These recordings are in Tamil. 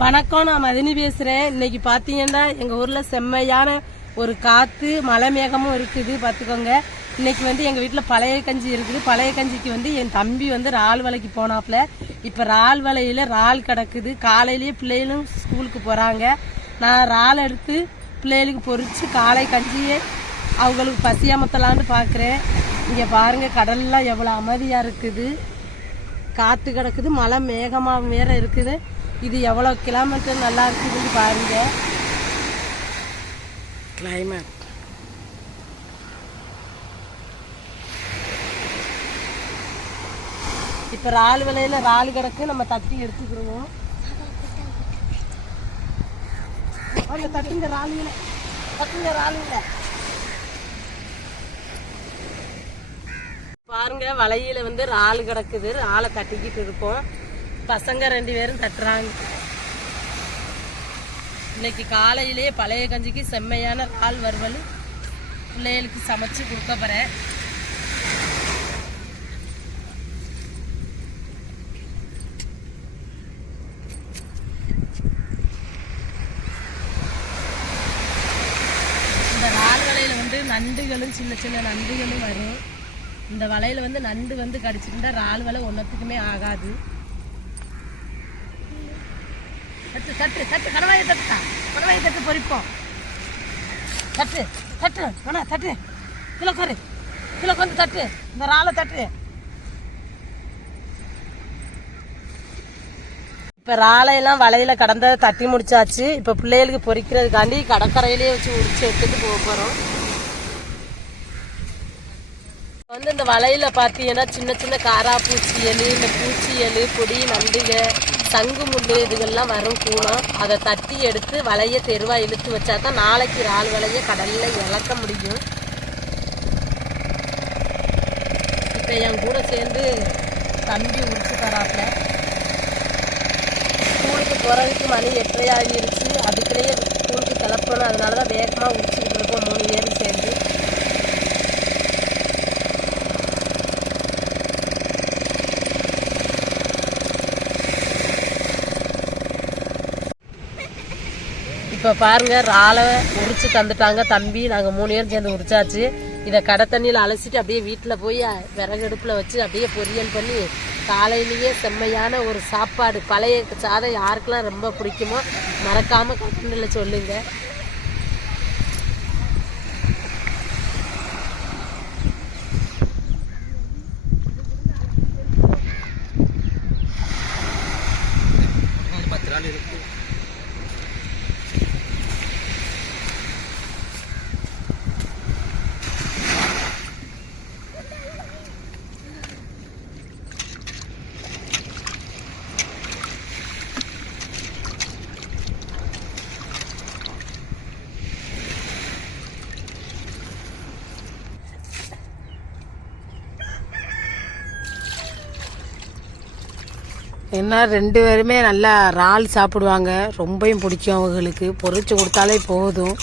வணக்கம் நான் மதினி பேசுறேன். இன்னைக்கு பாத்தீங்கன்னா எங்க ஊர்ல செம்மையான ஒரு காத்து மழை மேகமும் இருக்குது பாத்துக்கோங்க. இன்னைக்கு வந்து எங்க வீட்டுல பழைய கஞ்சி இருக்குது. பழைய கஞ்சிக்கு வந்து என் தம்பி வந்து இறால் வலைக்கு போனாப்ல இப்ப இறால் வலையில இறால் கிடக்குது. காலையிலேயே பிள்ளைகளும் ஸ்கூலுக்கு போறாங்க. நான் இறால் எடுத்து பிள்ளைகளுக்கு பொறிச்சு காலை கஞ்சியே அவங்களுக்கு பசியாமத்தலான்னு பாக்குறேன். இங்க பாருங்க கடல்லாம் எவ்வளவு அமைதியா இருக்குது. காத்து கிடக்குது மழை மேகமா வேற இருக்குது. இது எவ்வளோ கிலோமீட்டர் நல்லா இருக்குதுன்னு பாருங்க. கிளைமேட் இப்போ இறால் விலையில இறால் கிடக்கு நம்ம தட்டி எடுத்துக்கிடுவோம். அந்த தட்டுங்க இறால் விலை. தட்டுங்க விலை. பாருங்க வலையில வந்து இறால் கிடக்குது. இறாலை தட்டிக்கிட்டு இருக்கோம். பசங்க ரெண்டு பேரும் தட்டுறாங்க. இன்னைக்கு காலையிலேயே பழைய கஞ்சிக்கு செம்மையான கால் வறுவல் பிள்ளைகளுக்கு சமைச்சு கொடுக்க போறேன். இந்த இறால் வந்து நண்டுகளும் சின்ன சின்ன நண்டுகளும் வரும். இந்த வலையில் வந்து நண்டு வந்து கடிச்சிருந்தா இறால் வலை ஒன்றத்துக்குமே ஆகாது. தட்டு தட்டு தட்டு. கடவாயை தட்டுட்டா கடவாயை தட்டு பொறிப்போம். தட்டு தட்டு. வேணா தட்டு. கிலோ கரு கிலோ கொண்டு தட்டு. இந்த இறாலை தட்டு. இப்போ ராலையெல்லாம் வலையில கடந்த தட்டி முடிச்சாச்சு. இப்போ பிள்ளைகளுக்கு பொறிக்கிறதுக்காண்டி கடற்கரையிலேயே வச்சு உரிச்சு எடுத்துட்டு போக போகிறோம் வந்து இந்த வலையில பார்த்தீங்கன்னா சின்ன சின்ன காராப்பூச்சி எலு இந்த பூச்சி எலு பொடி நண்டுக சங்கு முள்ளு இதுகள்லாம் வரும் கூலம் அதை தட்டி எடுத்து வலைய தெருவாக இழுத்து வச்சா தான் நாளைக்கு இறால் வலைய கடல்ல இழக்க முடியும். இப்போ என் கூட சேர்ந்து தம்பி உரிச்சு தராப்ல. ஸ்கூலுக்கு போகிறதுக்கு மணி எட்டரை ஆகிருச்சு அதுக்குள்ளேயே ஸ்கூலுக்கு கிளப்பணும். அதனால தான் வேகமாக உரிச்சுக்கிட்டு இருக்கோம். மூணு பேரும் சேர்ந்து. இப்போ பாருங்க ராலை உரிச்சு தந்துட்டாங்க தம்பி. நாங்கள் மூணு பேரும் சேர்ந்து உரிச்சாச்சு. இதை கடை தண்ணியில் அலசிட்டு அப்படியே வீட்டில் போய் விறகு அடுப்பில் வச்சு அப்படியே பொரியல் பண்ணி காலையிலேயே செம்மையான ஒரு சாப்பாடு பழைய சாதம் யாருக்கெல்லாம் ரொம்ப பிடிக்குமோ மறக்காமல் கமெண்ட்ல சொல்லுங்கள் ஏன்னா ரெண்டு பேருமே நல்லா இறால் சாப்பிடுவாங்க. ரொம்பவும் பிடிக்கும் அவங்களுக்கு. பொறிச்சு கொடுத்தாலே போதும்.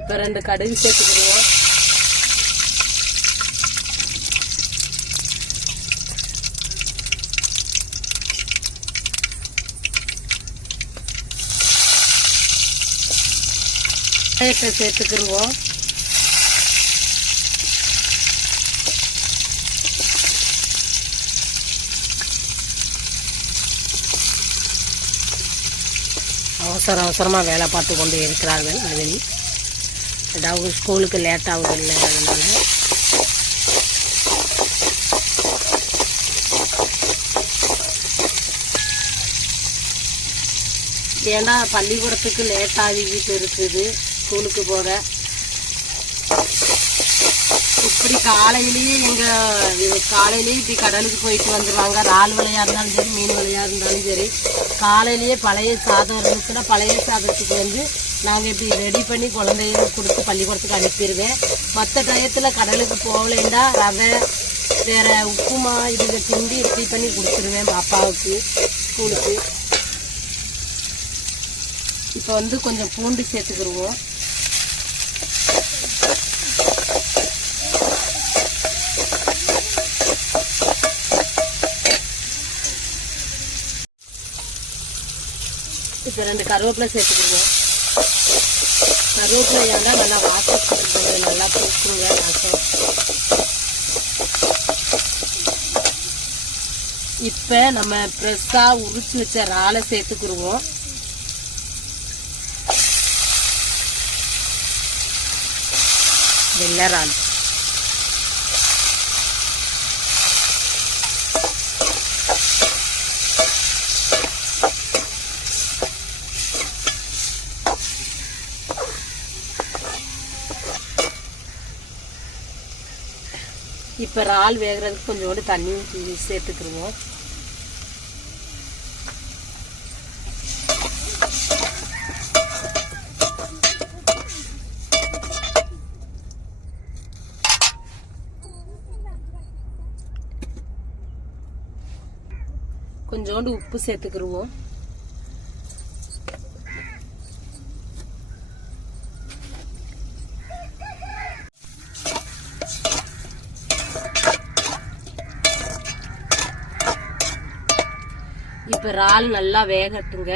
இப்போ ரெண்டு கடுகு சேர்த்துக்கிடுவோம். வெங்காயத்தை சேர்த்துக்கிடுவோம் அவசர அவசரமாக வேலை பார்த்து கொண்டு இருக்கிறார்கள் மதினி ஏதாவது ஸ்கூலுக்கு லேட் ஆகுது இல்லை அதனால. ஏன்னா பள்ளிக்கூடத்துக்கு லேட் ஆகிக்கிட்டு இருக்குது. ஸ்கூலுக்கு போக. இப்படி காலையிலேயே எங்கள் காலையிலேயே இப்படி கடலுக்கு போயிட்டு வந்துடுவாங்க இறால் விளையா இருந்தாலும் சரி மீன் விலையா இருந்தாலும் சரி. காலையிலேயே பழைய சாதம் இருந்துச்சுன்னா பழைய சாதத்துக்கு வந்து நாங்கள் இப்படி ரெடி பண்ணி குழந்தைகளுக்கு கொடுத்து பள்ளிக்கூடத்துக்கு அனுப்பிடுவேன் மற்ற டயத்தில் கடலுக்கு போகலேண்டா ரவை வேறு உப்புமா இதுக திண்டி ரெடி பண்ணி கொடுத்துருவேன் பாப்பாவுக்கு ஸ்கூலுக்கு. இப்போ வந்து கொஞ்சம் பூண்டு சேர்த்துக்கிடுவோம் இப்போ ரெண்டு கருவேப்பிலை சேர்த்துக்கிடுவோம். கருவேப்பிலை ஏன்டா நல்லா வாசம் நல்லா பூக்குங்க வாசம். இப்போ நம்ம ஃப்ரெஷ்ஷாக உரிச்சு வச்ச இறாலை சேர்த்துக்கிடுவோம். வெள்ளை இறால். இப்போ இறால் வேகிறதுக்கு கொஞ்சோண்டு தண்ணி சேர்த்துக்கிடுவோம் கொஞ்சோண்டு உப்பு சேர்த்துக்கிடுவோம் இறால் நல்லா வேகட்டுங்க.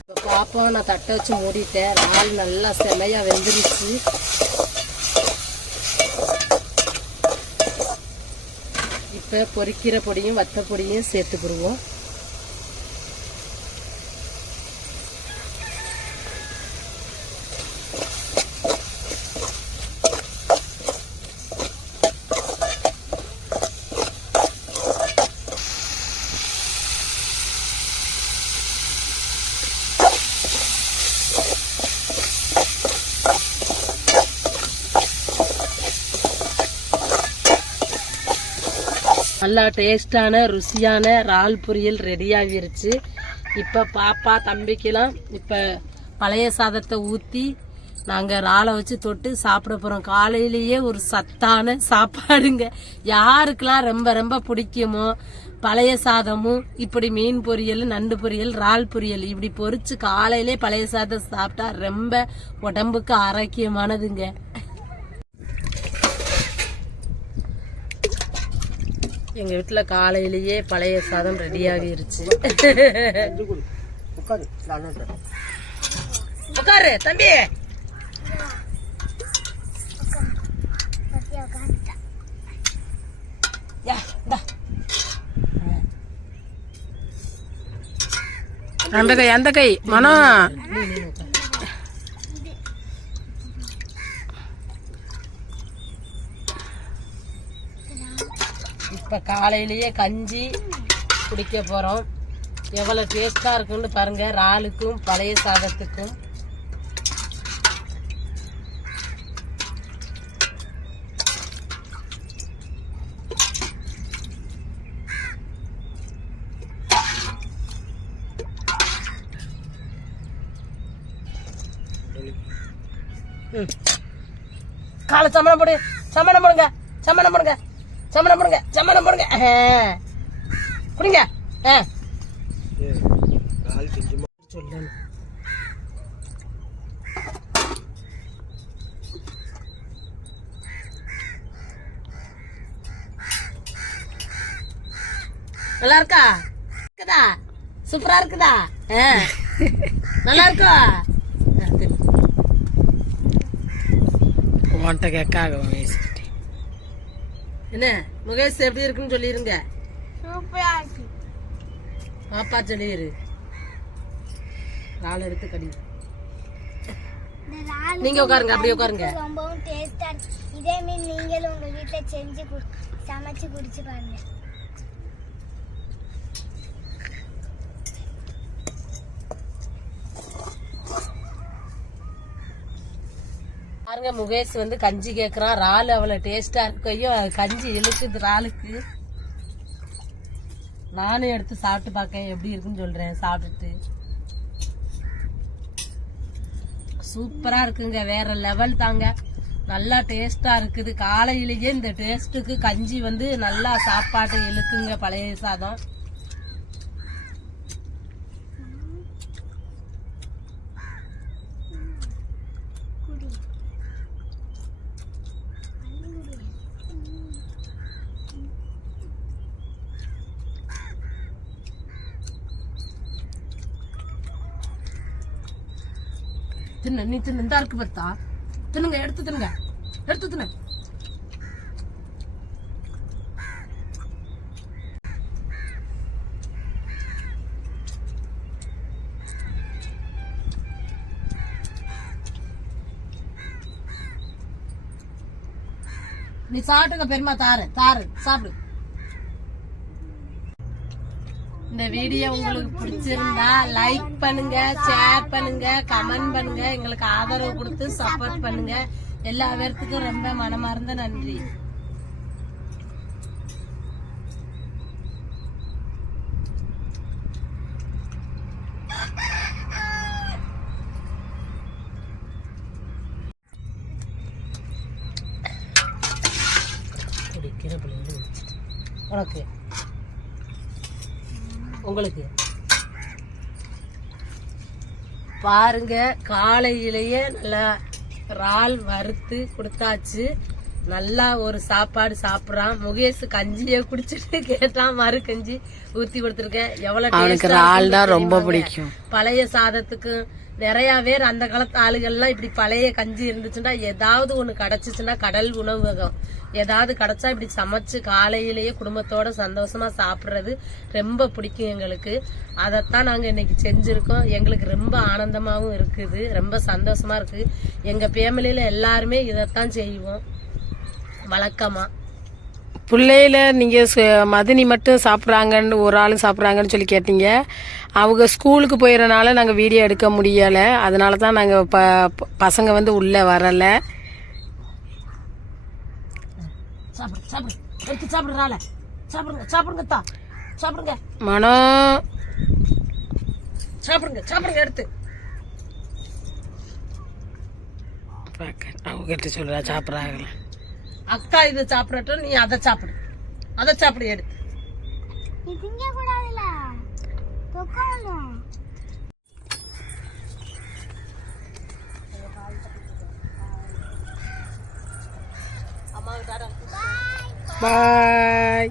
இப்ப பாப்போம் நான் தட்டை வச்சு மூடிட்டேன். இறால் நல்லா செமையா வெந்துருச்சு. இப்ப பொரிக்கிற பொடியும் வத்த பொடியும் சேர்த்துக்கிடுவோம். நல்லா டேஸ்டான ருசியான இறால் பொரியல் ரெடி ஆகிருச்சு. இப்போ பாப்பா தம்பிக்கெல்லாம் இப்போ பழைய சாதத்தை ஊற்றி நாங்கள் இறாலை வச்சு தொட்டு சாப்பிட போகிறோம் காலையிலேயே ஒரு சத்தான சாப்பாடுங்க. யாருக்கெல்லாம் ரொம்ப ரொம்ப பிடிக்குமோ பழைய சாதமும் இப்படி மீன் பொரியல் நண்டு பொரியல் இறால் பொரியல் இப்படி பொறிச்சு காலையிலே பழைய சாதம் சாப்பிட்டா ரொம்ப உடம்புக்கு ஆரோக்கியமானதுங்க. எங்க வீட்டுல காலையிலேயே பழைய சாதம் ரெடி ஆகிருச்சு உட்காரு தம்பி. அந்த கை அந்த கை மனம் இப்ப காலையிலேயே கஞ்சி குடிக்க போறோம். எவ்வளவு டேஸ்டா இருக்குன்னு பாருங்க. இறாலுக்கும் பழைய சாதத்துக்கும். காலை சமணம் போடு. சமணம் போடுங்க. சமணம் போடுங்க. சமணம் போடுங்க சமணம் போடுங்க. குடிங்க. சொல்லணும் நல்லா இருக்கா இருக்குதா சூப்பரா இருக்குதா. நல்லா இருக்கா ஆ, தின்னு. என்ன? முகேஷ் எப்படி இருக்குன்னு சொல்லிருங்க. பாப்பா சொல்லிரு. ரால் எடுத்து கடி. நீங்க உட்காருங்க அப்படியே உட்காருங்க. ரொம்பவும் டேஸ்டா இருக்கு. இதே மீன் நீங்களும் உங்க வீட்ல செஞ்சு சமைச்சு குடிச்சு பாருங்க. பாருங்க முகேஷ் வந்து கஞ்சி கேக்குறான். இறால் அவ்வளவு டேஸ்டா இருக்கையும் அது கஞ்சி இழுக்குது ராலுக்கு நானும் எடுத்து சாப்பிட்டு பார்க்க எப்படி இருக்குன்னு சொல்றேன் சாப்பிட்டுட்டு. சூப்பரா இருக்குங்க. வேற லெவல் தாங்க. நல்லா டேஸ்டா இருக்குது. காலையிலேயே இந்த டேஸ்ட்டுக்கு கஞ்சி வந்து நல்லா சாப்பாட்டு இழுக்குங்க பழைய சாதம் குடி தின்னு நீ தின்னு இந்த இருக்கு பத்தா. தின்னுங்க எடுத்து தின்னுங்க. எடுத்து தின்னு. நீ சாப்பிட்டுங்க பெருமா தாரு தாரு சாப்பிடு. இந்த வீடியோ உங்களுக்கு பிடிச்சிருந்தா லைக் பண்ணுங்க ஷேர் பண்ணுங்க கமெண்ட் பண்ணுங்க. எங்களுக்கு ஆதரவு கொடுத்து சப்போர்ட் பண்ணுங்க. எல்லா பேர்த்துக்கும் ரொம்ப மனமார்ந்த நன்றி. உனக்கு உங்களுக்கு. பாருங்க காலையிலேயே நல்லா இறால் வறுத்து கொடுத்தாச்சு. நல்லா ஒரு சாப்பாடு சாப்பிட்றான். முகேஷ் கஞ்சியை குடிச்சிட்டு கேட்டான் மறு கஞ்சி ஊத்தி கொடுத்துருக்கேன். எவ்வளவு அவனுக்கு இறால் தான் ரொம்ப? பிடிக்கும். பழைய சாதத்துக்கு நிறைய பேர் அந்த காலத்து ஆளுகள்லாம் இப்படி பழைய கஞ்சி இருந்துச்சுன்னா ஏதாவது ஒன்று கிடச்சிச்சுன்னா கடல் உணவகம். ஏதாவது கிடைச்சா இப்படி சமைச்சு காலையிலேயே குடும்பத்தோட சந்தோஷமா சாப்பிட்றது ரொம்ப பிடிக்கும் எங்களுக்கு. அதைத்தான் நாங்கள் இன்னைக்கு செஞ்சுருக்கோம். எங்களுக்கு ரொம்ப ஆனந்தமாகவும் இருக்குது. ரொம்ப சந்தோஷமா இருக்குது எங்கள் ஃபேமிலியில் எல்லாருமே இதைத்தான் செய்வோம். வழக்கமாக பிள்ளையில நீங்க சு- மதினி மட்டும் சாப்பிட்றாங்கன்னு ஒரு ஆள் சாப்பிட்றாங்கன்னு சொல்லி கேட்டீங்க. அவங்க ஸ்கூலுக்கு போயிடறனால நாங்க வீடியோ எடுக்க முடியல. அதனால தான் நாங்க ப பசங்க வந்து உள்ள வரல. சாப்பிடுறால சாப்பிடுங்க சாப்பிடுங்க தா. சாப்பிடுங்க. மனம் சாப்பிடுங்க சாப்பிடுங்க எடுத்து. அவங்ககிட்ட சொல்றா சாப்பிட்றாங்களா? அக்கா இது சாப்பிடட்டும் நீ அதை சாப்பிடு. அதை சாப்பிடு எடுத்து நீ திங்க கூடாதுல தொக்கணும் பாய்.